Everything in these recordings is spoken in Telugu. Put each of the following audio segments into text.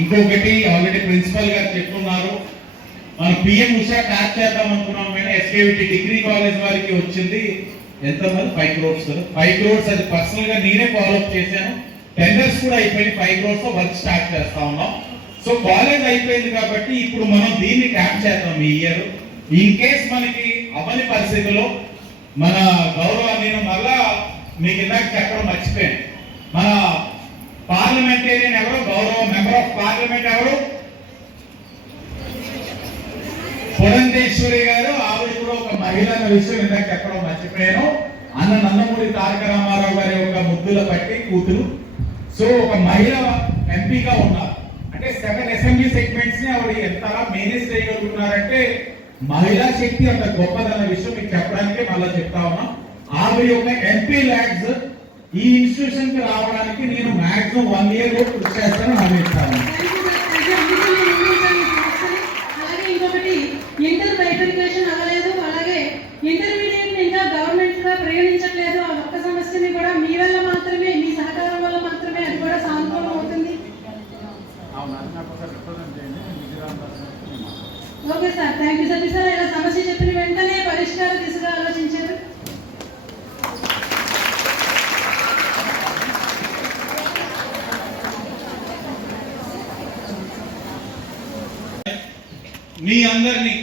ఇంకొకటి ఆల్రెడీ ప్రిన్సిపల్ గారు చెప్తున్నారు. మన పిఎం ఉషా ట్యాక్ చేద్దాం అనుకున్నాం. కానీ ఎస్కేవిటి డిగ్రీ కాలేజ్ వారికి వచ్చింది. ఎంత మంది ఫైవ్ క్రోర్స్ ఫైవ్ క్రోర్స్ అది పర్సనల్గా నేనే ఫాలో అప్ చేశాను. టెండర్స్ కూడా అయిపోయింది ఫైవ్ క్రోర్స్తో వర్క్ స్టార్ట్ చేస్తా ఉన్నాం. సో కాలేజ్ అయిపోయింది కాబట్టి ఇప్పుడు మనం దీన్ని ట్యాప్ చేద్దాం ఈ ఇయర్. ఇన్ కేస్ మనకి అవని పరిస్థితిలో మన గౌరవ నేను మళ్ళా మీకు ఇందాక చెప్పడం మర్చిపోయాను. మన పార్లమెంటేరియన్ ఎవరు? గౌరవ మెంబర్ ఆఫ్ పార్లమెంట్ ఎవరు? పురంధేశ్వరి గారు. ఆవిడ కూడా ఒక మహిళ అన్న విషయం ఇందాక చెప్పడం మర్చిపోయాను. అన్న నందమూరి తారక రామారావు గారి యొక్క ముద్దుల పట్టి కూతురు. సో ఒక మహిళ ఎంపీగా ఉన్నారు. అంటే సెవెన్ అసెంబ్లీ సెగ్మెంట్స్ని ఆవిడ ఎంతలా మేనేజ్ చేయగలుగుతున్నారంటే మహిళా శక్తి అంత గొప్పదన్న విషయం మీకు చెప్పడానికి మళ్ళీ చెప్తా ఉన్నాం. ఆవిడ యొక్క ఎంపీ ల్యాడ్స్ ఈ ఇన్స్టిట్యూషన్కి రావడానికి నేను మాక్సిమం వన్ ఇయర్ కృషి చేస్తాను హామీ ఇస్తాను అలాగే ఇంకొకటి ఇంటర్ బైఫికేషన్ అవ్వలేదు అలాగే ఇంటర్మీడియట్ ఇంకా గవర్నమెంట్గా ప్రయోగించట్లేదు ఆ ఒక్క సమస్యని కూడా మీ వల్ల మాత్రమే మీ సహకారం వల్ల మాత్రమే అది కూడా సానుకూలం అవుతుంది. Okay sir. Thank you sir sir ఇలా సమస్య చెప్పిన వెంటనే పరిష్కార దిశగా ఆలోచించారు మీ అందరినీ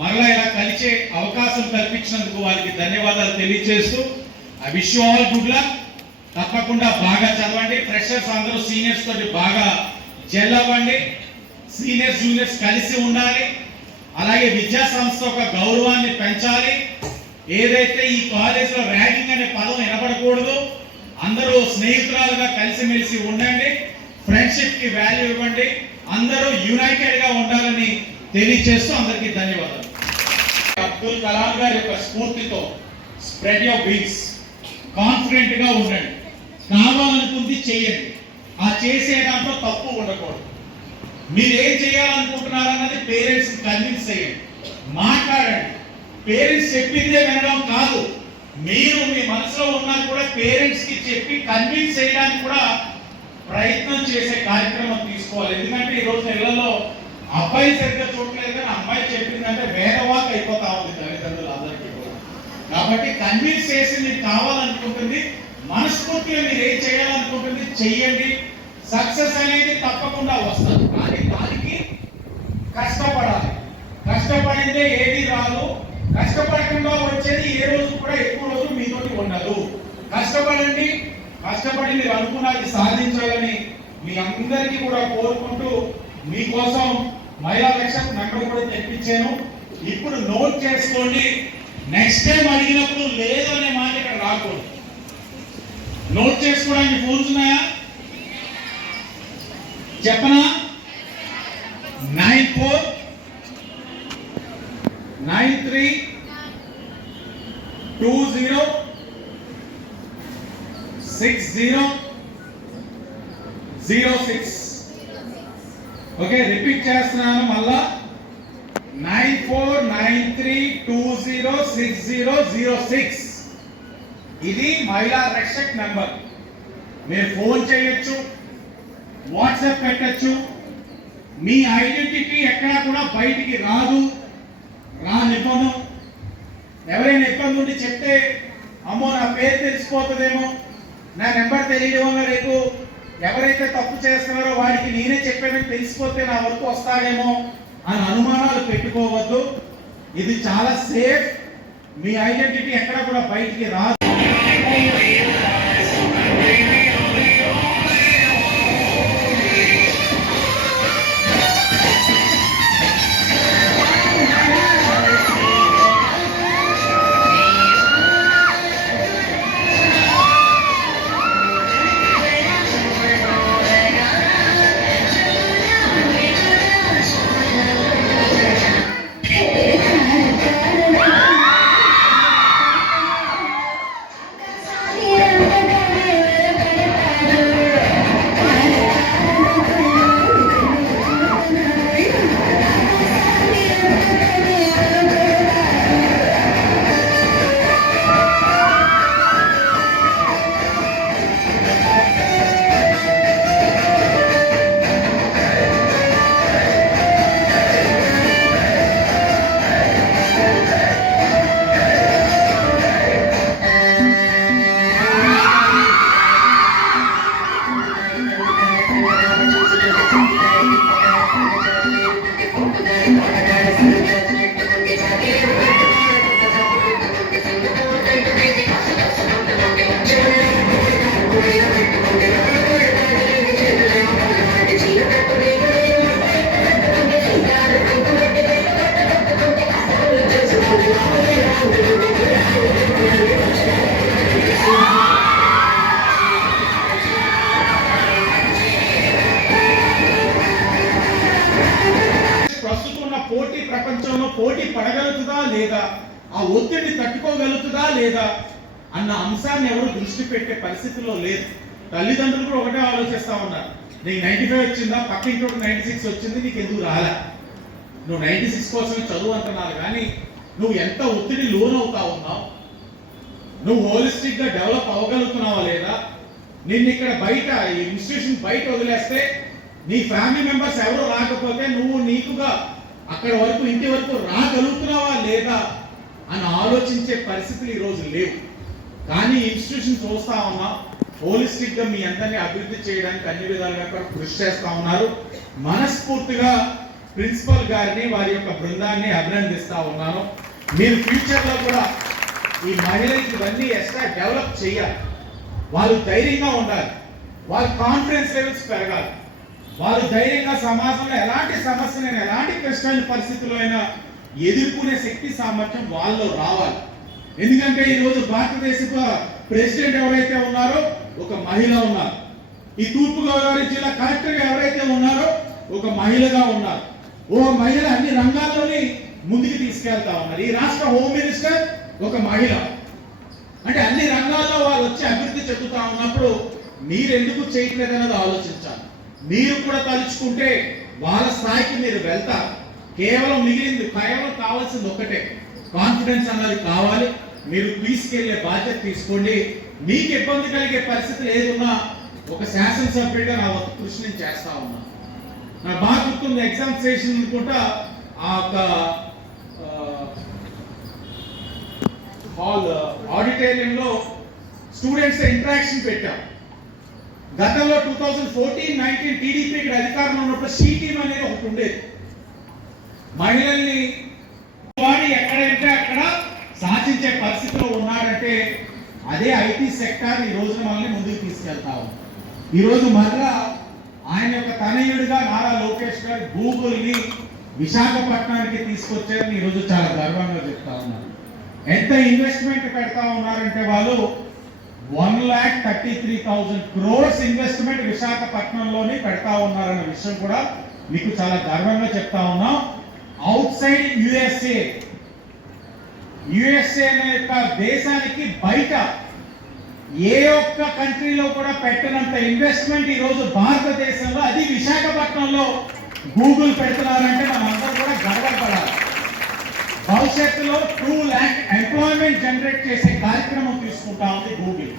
మరలా ఇలా కలిసే అవకాశం కల్పించినందుకు వారికి ధన్యవాదాలు తెలియజేస్తూ I wish all good luck. తప్పకుండా బాగా చదవండి. ఫ్రెషర్స్ అందరూ సీనియర్స్ తోటి బాగా జెల్ అవ్వండి సీనియర్స్ జూనియర్స్ కలిసి ఉండాలి. అలాగే విద్యా సంస్థ యొక్క గౌరవాన్ని పెంచాలి. ఏదైతే ఈ కాలేజీలో ర్యాగింగ్ అనే పదం వినపడకూడదు అందరూ స్నేహితురాలుగా కలిసిమెలిసి ఉండండి. ఫ్రెండ్షిప్కి వాల్యూ ఇవ్వండి. అందరూ యునైటెడ్గా ఉండాలని తెలియజేస్తూ అందరికీ ధన్యవాదాలు. అబ్దుల్ కలాం గారి యొక్క స్ఫూర్తితో స్ప్రెడ్ యువర్ వింగ్స్ కాన్ఫిడెంట్గా ఉండండి. కావాలనుకుంది చేయండి. ఆ చేసే దాంట్లో తప్పు ఉండకూడదు. మీరు ఏం చేయాలనుకుంటున్నారన్నది పేరెంట్స్ కన్విన్స్ చేయండి. మాట్లాడండి. పేరెంట్స్ చెప్పిందే వినడం కాదు. మీరు మీ మనసులో ఉన్నా కూడా పేరెంట్స్కి చెప్పి కన్విన్స్ చేయడానికి కూడా ప్రయత్నం చేసే కార్యక్రమం తీసుకోవాలి. ఎందుకంటే ఈ రోజు ఇళ్ళలో అబ్బాయి సరిగ్గా చూడలేదు కానీ అమ్మాయి చెప్పిందంటే వేదవాక్ అయిపోతా ఉంది తల్లిదండ్రులు అందరికీ కూడా. కాబట్టి కన్విన్స్ చేసి మీకు కావాలనుకుంటుంది మనస్ఫూర్తిగా మీరు ఏం చేయాలనుకుంటుంది చెయ్యండి. సక్సెస్ అనేది తప్పకుండా వస్తుంది. కానీ దానికి కష్టపడాలి. కష్టపడిందే ఏది రాదు. కష్టపడకుండా వచ్చేది ఏ రోజు కూడా ఎక్కువ రోజు మీతోటి ఉండదు. కష్టపడండి. కష్టపడి మీరు అనుకున్నది సాధించాలని మీ అందరికీ కూడా కోరుకుంటూ మీకోసం మహిళా లక్ష్యం నెంబర్ కూడా తెప్పించాను. ఇప్పుడు నోట్ చేసుకోండి. నెక్స్ట్ టైం అడిగినప్పుడు లేదు అనే మాట ఇక్కడ రాకూడదు. నోట్ చేసుకోవడానికి ఫోన్స్ ఉన్నాయా? చెప్పనా? Nine four nine three two zero six zero zero six. Okay repeat చేస్తున్నాను మళ్ళా. Nine four nine three two zero six zero zero six. ఇది మహిళా రక్షక్ నెంబర్. మీరు ఫోన్ చేయొచ్చు వాట్సాప్ పెట్టచ్చు. మీ ఐడెంటిటీ ఎక్కడా కూడా బయటికి రాదు. రానివ్వను ఎవరైనా ఇబ్బంది ఉండి చెప్తే అమ్మో నా పేరు తెలిసిపోతుందేమో. నా నెంబర్ తెలియడం రేపు ఎవరైతే తప్పు చేస్తున్నారో వాడికి నేనే చెప్పానని తెలిసిపోతే నా వరకు వస్తాడేమో అని అనుమానాలు పెట్టుకోవద్దు. ఇది చాలా సేఫ్ మీ ఐడెంటిటీ ఎక్కడ కూడా బయటికి రాదు. ఆ ఒత్తిడిని తట్టుకోగలుగుతుందా లేదా అన్న అంశాన్ని ఎవరు దృష్టి పెట్టే పరిస్థితిలో లేదు. తల్లిదండ్రులు కూడా ఒకటే ఆలోచిస్తా ఉన్నారు. నీకు నైన్టీ ఫైవ్ వచ్చిందా? పక్కింటి నైన్టీ సిక్స్ వచ్చింది నీకు ఎందుకు రాలే? నువ్వు నైన్టీ సిక్స్ కోసమే చదువు అంటున్నారు కానీ నువ్వు ఎంత ఒత్తిడి లోనవుతా ఉన్నావు? నువ్వు హోలిస్టిక్గా డెవలప్ అవ్వగలుగుతున్నావా లేదా? నిన్ను ఇక్కడ బయట ఈ ఇన్స్టిట్యూషన్ బయట వదిలేస్తే నీ ఫ్యామిలీ మెంబర్స్ ఎవరు రాకపోతే నువ్వు నీకుగా అక్కడ వరకు ఇంటి వరకు రాగలుగుతున్నావా లేదా? అని ఆలోచించే పరిస్థితులు ఈ రోజు లేవు. కానీ ఇన్స్టిట్యూషన్ చూస్తా ఉన్నాం హోలిస్టిక్ మీ అందరినీ అభివృద్ధి చేయడానికి అన్ని విధాలుగా కూడా కృషి చేస్తా ఉన్నారు. మనస్ఫూర్తిగా ప్రిన్సిపల్ గారిని వారి యొక్క బృందాన్ని అభినందిస్తా ఉన్నాను. మీరు ఫ్యూచర్లో కూడా ఈ మహిళలకు ఇవన్నీ ఎక్స్ట్రా డెవలప్ చేయాలి. వాళ్ళు ధైర్యంగా ఉండాలి. వాళ్ళ కాన్ఫిడెన్స్ లెవెల్స్ పెరగాలి. వాళ్ళు ధైర్యంగా సమాజంలో ఎలాంటి సమస్యలైనా ఎలాంటి క్లిష్టమైన పరిస్థితుల్లో అయినా ఎదుర్కొనే శక్తి సామర్థ్యం వాళ్ళలో రావాలి. ఎందుకంటే ఈరోజు భారతదేశ ప్రెసిడెంట్ ఎవరైతే ఉన్నారో ఒక మహిళ ఉన్నారు. ఈ తూర్పు గోదావరి జిల్లా కలెక్టర్ ఎవరైతే ఉన్నారో ఒక మహిళగా ఉన్నారు. ఓ మహిళ అన్ని రంగాల్లోని ముందుకు తీసుకెళ్తా ఉన్నారు. ఈ రాష్ట్ర హోమ్ మినిస్టర్ ఒక మహిళ. అంటే అన్ని రంగాల్లో వాళ్ళు వచ్చి అభివృద్ధి చెందుతా ఉన్నప్పుడు మీరెందుకు చేయట్లేదన్నది ఆలోచించాలి. మీరు కూడా తలుచుకుంటే వాళ్ళ స్థాయికి మీరు వెళ్తారు. కేవలం మిగిలింది కేవలం కావాల్సింది ఒకటే కాన్ఫిడెన్స్ అన్నది కావాలి. మీరు తీసుకెళ్ళే బాధ్యత తీసుకోండి. మీకు ఇబ్బంది కలిగే పరిస్థితులు ఏదున్నా ఒక శాసనసభ్యుడిగా నా ఒక కృషి నేను చేస్తా ఉన్నా. నా బాగా గుర్తుంది ఎగ్జామ్ స్టేషన్ అనుకుంటా ఆ ఒక హాల్ ఆడిటోరియంలో స్టూడెంట్స్ ఇంటరాక్షన్ పెట్టాం. గతంలో two thousand fourteen nineteen TDP ఇక్కడ అధికారంలో ఉన్నప్పుడు సి టీమ్ అనేది ఒకటి ఉండేది. మహిళల్ని వాడి ఎక్కడంటే అక్కడ సాధించే పరిస్థితిలో ఉన్నాడంటే అదే ఐటీ సెక్టార్ ఈ రోజు మనల్ని ముందుకు తీసుకెళ్తా ఉంది. ఈరోజు మరలా ఆయన యొక్క తనయుడిగా నారా లోకేష్ గారు గూగుల్ని విశాఖపట్నానికి తీసుకొచ్చారని ఈ రోజు చాలా గర్వంగా చెప్తా ఉన్నారు. ఎంత ఇన్వెస్ట్మెంట్ పెడతా ఉన్నారంటే వాళ్ళు one lakh thirty three thousand crores investment విశాఖపట్నంలోని పెడతా ఉన్నారన్న విషయం కూడా మీకు చాలా గర్వంగా చెప్తా ఉన్నాం. అవుట్ సైడ్ యుఎస్ఏ యుఎస్ఏ అనే యొక్క దేశానికి బయట ఏ ఒక్క కంట్రీలో కూడా పెట్టినంత ఇన్వెస్ట్మెంట్ ఈ రోజు భారతదేశంలో అది విశాఖపట్నంలో గూగుల్ పెడుతున్నారంటే మనందరూ కూడా గర్వపడాలి. భవిష్యత్తులో టూ ల్యాక్ ఎంప్లాయ్మెంట్ జనరేట్ చేసే కార్యక్రమం తీసుకుంటా ఉంది గూగుల్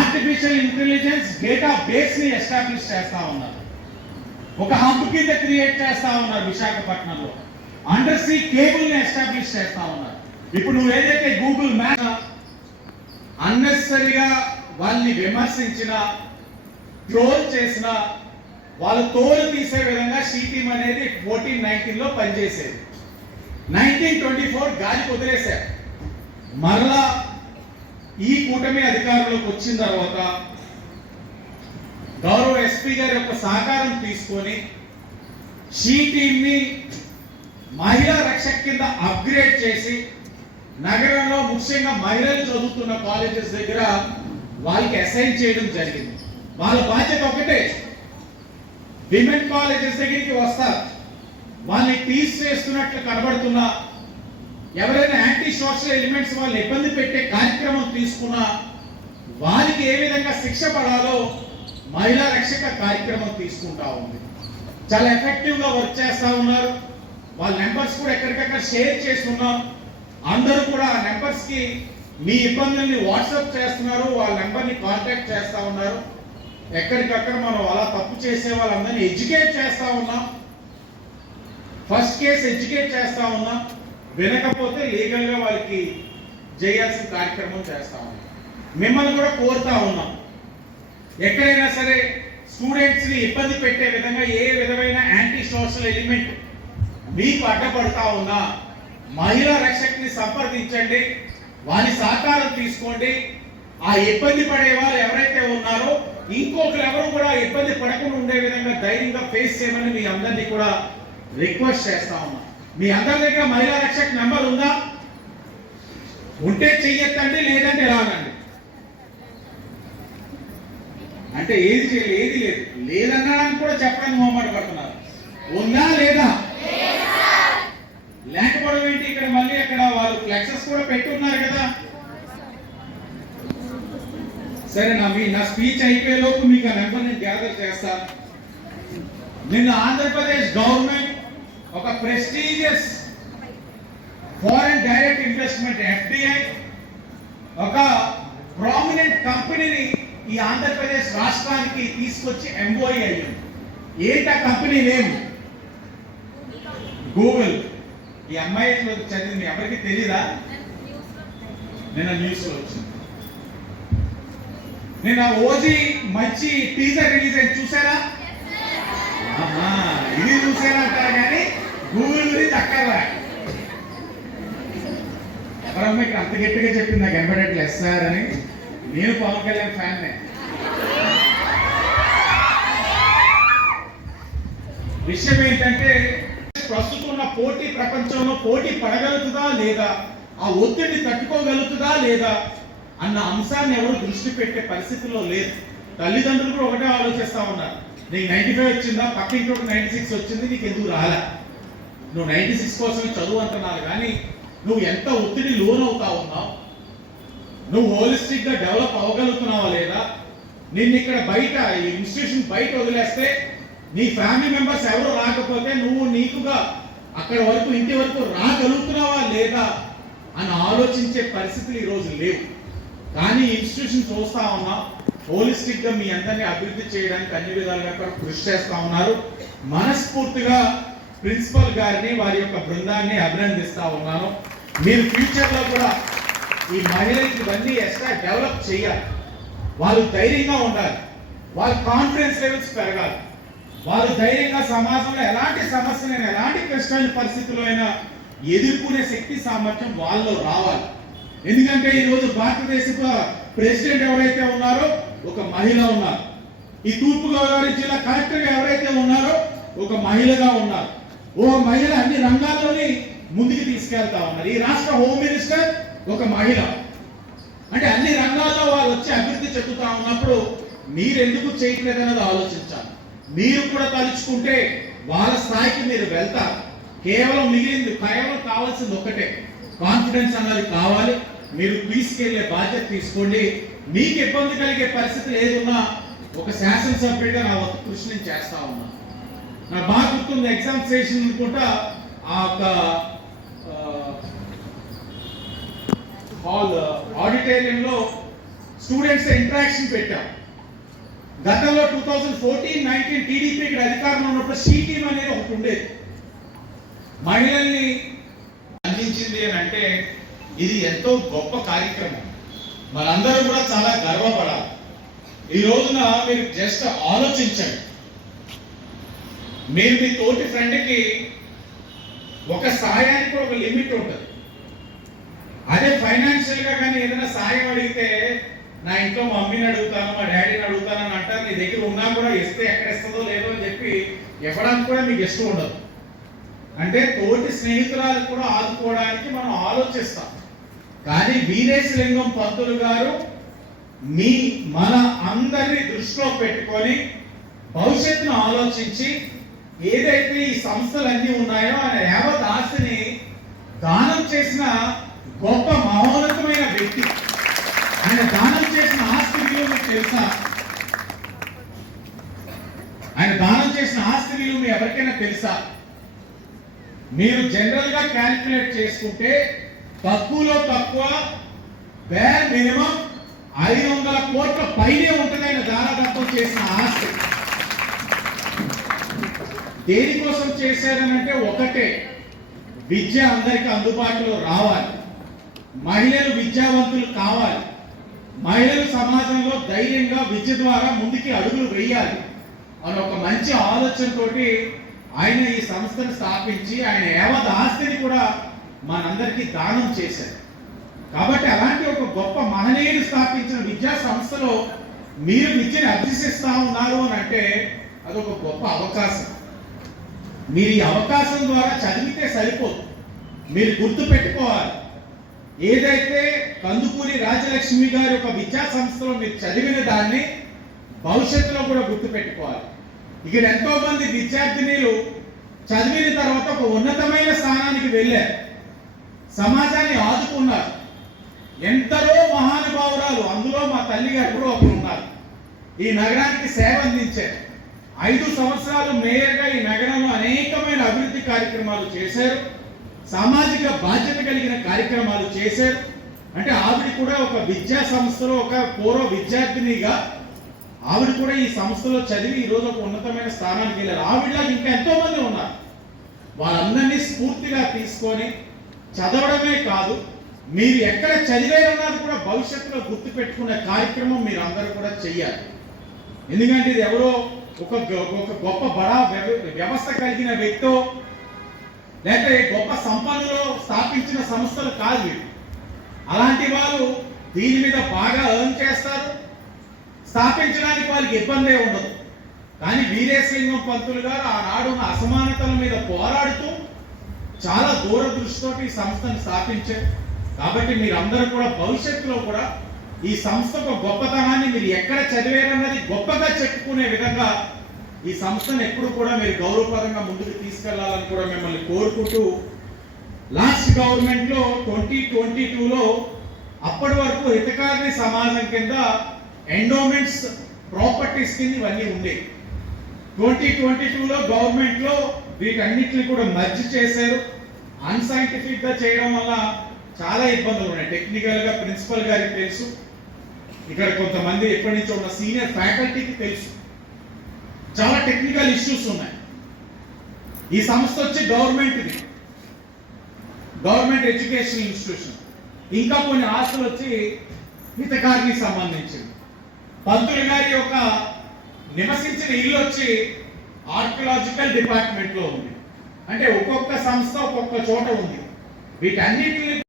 ఆర్టిఫిషియల్ ఇంటెలిజెన్స్ డేటా బేస్ని ఎస్టాబ్లిష్ చేస్తా ఉన్నారు. ఒక హబ్ కింద క్రియేట్ చేస్తా ఉన్నారు విశాఖపట్నంలో. అండర్ సీ కేబుల్ని ఎస్టాబ్లిష్ చేస్తా ఉన్నారు. ఇప్పుడు నువ్వు ఏదైతే గూగుల్ మ్యాప్ అన్నెసరిగా వాళ్ళని విమర్శించిన ట్రోల్ చేసిన వాళ్ళు తోలు తీసే విధంగా షీటీమ్ అనేది ఫోర్టీన్ నైన్టీన్లో పనిచేసేది. నైన్టీన్ ట్వంటీ ఫోర్ గాలి కుదిరేశారు మరలా ఈ కూటమి అధికారంలోకి వచ్చిన తర్వాత గౌరవ ఎస్పీ గారి యొక్క సహకారం తీసుకొని షీ టీమ్ని మహిళా రక్షక కింద అప్గ్రేడ్ చేసి నగరంలో ముఖ్యంగా మహిళలు చదువుతున్న కాలేజెస్ దగ్గర వాళ్ళకి అసైన్ చేయడం జరిగింది. వాళ్ళ బాధ్యత ఒకటే. విమెన్ కాలేజెస్ దగ్గరికి వస్తారు. వాళ్ళని టీస్ చేస్తున్నట్లు కనబడుతున్నా ఎవరైనా యాంటీ సోషల్ ఎలిమెంట్స్ వాళ్ళు ఇబ్బంది పెట్టే కార్యక్రమం తీసుకున్నా వారికి ఏ విధంగా శిక్ష పడాలో మహిళా రక్షక కార్యక్రమం తీసుకుంటా ఉంది. చాలా ఎఫెక్టివ్గా వర్క్ చేస్తా ఉన్నారు. వాళ్ళ నెంబర్స్ కూడా ఎక్కడికక్కడ షేర్ చేస్తున్నాం అందరూ కూడా ఆ నెంబర్స్కి మీ ఇబ్బందుల్ని వాట్సాప్ చేస్తున్నారు. వాళ్ళ నెంబర్ని కాంటాక్ట్ చేస్తా ఉన్నారు. ఎక్కడికక్కడ మనం అలా తప్పు చేసే వాళ్ళందరినీ ఎడ్యుకేట్ చేస్తా ఉన్నాం. ఫస్ట్ కేసు ఎడ్యుకేట్ చేస్తా ఉన్నాం. వినకపోతే లీగల్గా వాళ్ళకి చేయాల్సిన కార్యక్రమం చేస్తా ఉన్నాం. మిమ్మల్ని కూడా కోరుతా ఉన్నాం. ఎక్కడైనా సరే స్టూడెంట్స్ని ఇబ్బంది పెట్టే విధంగా ఏ విధమైన యాంటీ సోషల్ ఎలిమెంట్ మీకు అడ్డపడతా ఉన్నా మహిళా రక్షక్ని సంప్రదించండి వారి సహకారం తీసుకోండి. ఆ ఇబ్బంది పడే వారు ఎవరైతే ఇంకొకరు ఎవరు కూడా ఇబ్బంది పడకుండా ఉండే విధంగా ధైర్యంగా ఫేస్ చేయమని మీ అందరినీ కూడా రిక్వెస్ట్ చేస్తా ఉన్నా. మీ అందరి దగ్గర మహిళా రక్షక్ నెంబర్ ఉందా? ఉంటే చెయ్యొద్దండి లేదంటే రాగండి అంటే ఏది చేయాలి ఏది లేదు. లేదనడానికి కూడా చెప్పడానికి మొహమాట పడుతున్నారు. ఉందా లేదా? లేకపోవడం ఏంటి? ఇక్కడ మళ్ళీ అక్కడ వాళ్ళు ఫ్లెక్సెస్ కూడా పెట్టి ఉన్నారు కదా. సరే నా మీ నా స్పీచ్ అయిపోయే లోపు మీకు ఆ నెంబర్ నేను గ్యాదర్ చేస్తాను నిన్న ఆంధ్రప్రదేశ్ గవర్నమెంట్ ఒక prestigious foreign direct investment FDI ఒక ప్రామినెంట్ కంపెనీని ఈ ఆంధ్రప్రదేశ్ రాష్ట్రానికి తీసుకొచ్చి ఎంఓఈ అయ్యాం. ఏంటి ఆ కంపెనీ నేమ్? గూగుల్. ఈ అమ్మాయి ఇట్లా చదివింది ఎవరికి తెలీదా? నిన్న న్యూస్లో వచ్చింది. నిన్న ఓజీ మంచి టీజర్ రిలీజ్ అయింది చూసారా? ఇది చూసారా అంటారు కానీ గూగుల్ గురించి అక్కర్లా ఎవరమ్మ ఇక్కడ అంత గట్టిగా చెప్పింది? నాకు ఎంబడెట్లు ఎస్ఆర్ అని. నేను పవన్ కళ్యాణ్ ఫ్యాన్ విషయం ఏంటంటే ప్రస్తుతం ఉన్న పోటీ ప్రపంచంలో పోటీ పడగలుగుతుందా లేదా? ఆ ఒత్తిడిని తట్టుకోగలుగుతుందా లేదా? అన్న అంశాన్ని ఎవరు దృష్టి పెట్టే పరిస్థితిలో లేదు తల్లిదండ్రులు కూడా ఒకటే ఆలోచిస్తా ఉన్నారు. నీకు నైన్టీ ఫైవ్ వచ్చిందా? పక్క ఇంట్లో నైన్టీ సిక్స్ వచ్చింది నీకు ఎందుకు రాలా? నువ్వు నైన్టీ సిక్స్ కోసమే చదువు అంటున్నారు కానీ నువ్వు ఎంత ఒత్తిడి లోన్ అవుతా ఉన్నావు? నువ్వు హోలిస్టిక్గా డెవలప్ అవ్వగలుగుతున్నావా లేదా? నిన్ను ఇక్కడ బయట ఈ ఇన్స్టిట్యూషన్ బయట వదిలేస్తే నీ ఫ్యామిలీ మెంబర్స్ ఎవరు రాకపోతే నువ్వు నీకుగా అక్కడ వరకు ఇంటి వరకు రాగలుగుతున్నావా లేదా అని ఆలోచించే పరిస్థితులు ఈరోజు లేవు. కానీ ఇన్స్టిట్యూషన్ చూస్తా ఉన్నాం. హోలిస్టిక్గా మీ అందరినీ అభివృద్ధి చేయడానికి అన్ని విధాలుగా కూడా కృషి చేస్తా ఉన్నారు. మనస్ఫూర్తిగా ప్రిన్సిపల్ గారిని వారి యొక్క బృందాన్ని అభినందిస్తా ఉన్నాను. మీరు ఫ్యూచర్లో కూడా ఈ మహిళలకు ఇవన్నీ ఎక్స్ట్రా డెవలప్ చేయాలి. వాళ్ళు ధైర్యంగా ఉండాలి. వాళ్ళ కాన్ఫిడెన్స్ లెవెల్స్ పెరగాలి. వాళ్ళు ధైర్యంగా సమాజంలో ఎలాంటి సమస్యలైనా ఎలాంటి కష్టమైన పరిస్థితుల్లో అయినా ఎదుర్కొనే శక్తి సామర్థ్యం వాళ్ళలో రావాలి. ఎందుకంటే ఈరోజు భారతదేశ ప్రెసిడెంట్ ఎవరైతే ఉన్నారో ఒక మహిళ ఉన్నారు. ఈ తూర్పుగోదావరి జిల్లా కలెక్టర్ ఎవరైతే ఉన్నారో ఒక మహిళగా ఉన్నారు. ఓ మహిళ అన్ని రంగాల్లోని ముందుకు తీసుకెళ్తా ఉన్నారు. ఈ రాష్ట్ర హోమ్ మినిస్టర్ ఒక మహిళ. అంటే అన్ని రంగాల్లో వాళ్ళు వచ్చి అభివృద్ధి చెందుతా ఉన్నప్పుడు మీరెందుకు చేయట్లేదు చేయట్లేదన్నది ఆలోచించాలి. మీరు కూడా తలుచుకుంటే వాళ్ళ స్థాయికి మీరు వెళ్తారు. కేవలం మిగిలింది కేవలం కావాల్సింది ఒకటే కాన్ఫిడెన్స్ అన్నది కావాలి. మీరు తీసుకెళ్ళే బాధ్యత తీసుకోండి. మీకు ఇబ్బంది కలిగే పరిస్థితులు ఏదున్నా ఒక శాసనసభ్యుడిగా నా ఒక కృషి నేను చేస్తా ఉన్నా. నా బాగా గుర్తుంది ఎగ్జామ్ సెషన్ అనుకుంటా ఆ యొక్క హాల్ ఆడిటోరియంలో స్టూడెంట్స్ ఇంటరాక్షన్ పెట్టాం. గతంలో two thousand fourteen nineteen TDP ఇక్కడ అధికారంలో ఉన్నప్పుడు సీ టీమ్ అనేది ఒకటి ఉండేది. మహిళల్ని అందించింది అని అంటే ఇది ఎంతో గొప్ప కార్యక్రమం. మనందరూ కూడా చాలా గర్వపడాలి. ఈ రోజున మీరు జస్ట్ ఆలోచించండి. మీరు మీ తోటి ఫ్రెండ్కి ఒక సహాయానికి ఒక లిమిట్ ఉంటుంది. అదే ఫైనాన్షియల్గా కానీ ఏదైనా సాయం అడిగితే నా ఇంట్లో మా మమ్మీని అడుగుతాను మా డాడీని అడుగుతాను అని అంటారు. నీ దగ్గర ఉన్నా కూడా ఇస్తే ఎక్కడ ఇస్తుందో లేదో అని చెప్పి ఇవ్వడానికి కూడా మీకు ఇష్టం ఉండదు. అంటే తోటి స్నేహితురాలు కూడా ఆదుకోవడానికి మనం ఆలోచిస్తాం. కానీ వీరేశలింగం పంతులు గారు మీ మన అందరినీ దృష్టిలో పెట్టుకొని భవిష్యత్తును ఆలోచించి ఏదైతే ఈ సంస్థలన్నీ ఉన్నాయో ఆయన యావత్ ఆస్తిని దానం చేసిన గొప్ప మహోన్నతమైన వ్యక్తి. ఆయన దానం చేసిన ఆస్తి విలువ మీకు తెలుసా? ఆయన దానం చేసిన ఆస్తి విలువ మీ ఎవరికైనా తెలుసా? మీరు జనరల్గా క్యాల్కులేట్ చేసుకుంటే తక్కువలో తక్కువ బేర్ మినిమం ఐదు వందల కోట్ల పైనే ఉంటుంది ఆయన దానదత్తం చేసిన ఆస్తి. దేనికోసం చేశారనంటే ఒకటే విద్య అందరికి అందుబాటులో రావాలి. మహిళలు విద్యావంతులు కావాలి. మహిళలు సమాజంలో ధైర్యంగా విద్య ద్వారా ముందుకి అడుగులు వేయాలి అని ఒక మంచి ఆలోచనతోటి ఆయన ఈ సంస్థను స్థాపించి ఆయన యావత్ ఆస్తిని కూడా మనందరికీ దానం చేశారు. కాబట్టి అలాంటి ఒక గొప్ప మహనీయుడు స్థాపించిన విద్యా సంస్థలో మీరు విద్యను అభ్యసిస్తా ఉన్నారు అని అంటే అదొక గొప్ప అవకాశం. మీరు ఈ అవకాశం ద్వారా చదివితే సరిపోదు. మీరు గుర్తు పెట్టుకోవాలి. ఏదైతే కందుకూరి రాజలక్ష్మి గారి ఒక విద్యా సంస్థలో మీరు చదివిన దాన్ని భవిష్యత్తులో కూడా గుర్తుపెట్టుకోవాలి. ఇక్కడ ఎంతో మంది విద్యార్థినిలు చదివిన తర్వాత ఒక ఉన్నతమైన స్థానానికి వెళ్ళారు సమాజాన్ని ఆదుకున్నారు. ఎంతలో మహానుభావురాలు అందులో మా తల్లి గారు కూడా ఒకరు ఉన్నారు. ఈ నగరానికి సేవ అందించారు. ఐదు సంవత్సరాలు మేయర్గా ఈ నగరంలో అనేకమైన అభివృద్ధి కార్యక్రమాలు చేశారు. సామాజిక బాధ్యత కలిగిన కార్యక్రమాలు చేశారు. అంటే ఆవిడ కూడా ఒక విద్యా సంస్థలో ఒక పూర్వ విద్యార్థినిగా ఆవిడ కూడా ఈ సంస్థలో చదివి ఈ ఒక ఉన్నతమైన స్థానానికి వెళ్ళారు. ఆవిడలా ఇంకా ఎంతో మంది ఉన్నారు. వాళ్ళందరినీ స్ఫూర్తిగా తీసుకొని చదవడమే కాదు మీరు ఎక్కడ చదివారన్నది కూడా భవిష్యత్తులో గుర్తు పెట్టుకునే కార్యక్రమం మీరు అందరూ కూడా చెయ్యాలి. ఎందుకంటే ఇది ఎవరో ఒక గొ- ఒక గొప్ప బడా వ్యవస్థ కలిగిన వ్యక్తో లేకపోతే గొప్ప సంపన్నులో స్థాపించిన సంస్థలు కాదు ఇవి. అలాంటి వాళ్ళు దీని మీద బాగా ఎర్న్ చేస్తారు. స్థాపించడానికి వాళ్ళకి ఇబ్బందే ఉండదు. కానీ వీరేశలింగం పంతులు గారు ఆనాడున్న అసమానతల మీద పోరాడుతూ చాలా దూరదృష్టితో ఈ సంస్థను స్థాపించారు. కాబట్టి మీరందరూ కూడా భవిష్యత్తులో కూడా ఈ సంస్థకు గొప్పతనాన్ని మీరు ఎక్కడ చదివారన్నది గొప్పగా చెప్పుకునే విధంగా ఈ సంస్థను ఎప్పుడు కూడా మీరు గౌరవపరంగా ముందుకు తీసుకెళ్ళాలని కూడా మిమ్మల్ని కోరుకుంటూ లాస్ట్ గవర్నమెంట్లో ట్వంటీ ట్వంటీ టూలో అప్పటి వరకు హితకారిణి సమాజం కింద ఎండోమెంట్స్ ప్రాపర్టీస్ కింద ఇవన్నీ ఉండేవి ట్వంటీ ట్వంటీ టూలో గవర్నమెంట్లో వీటన్నిటిని కూడా మర్జ్ చేశారు. అన్సైంటిఫిక్గా చేయడం వల్ల చాలా ఇబ్బందులు ఉన్నాయి. టెక్నికల్గా ప్రిన్సిపల్ గారికి తెలుసు. ఇక్కడ కొంతమంది ఎప్పటి నుంచో ఉన్న సీనియర్ ఫ్యాకల్టీకి తెలుసు. చాలా టెక్నికల్ ఇష్యూస్ ఉన్నాయి. ఈ సంస్థ వచ్చి గవర్నమెంట్ది. Government education institution. ఇంకా కొన్ని ఆస్తులు వచ్చి హితకారికి సంబంధించింది పంతులు గారి యొక్క నివసించిన ఇల్లు వచ్చి ఆర్కియలాజికల్ డిపార్ట్మెంట్లో ఉంది. అంటే ఒక్కొక్క సంస్థ ఒక్కొక్క చోట ఉంది. వీటన్నిటిని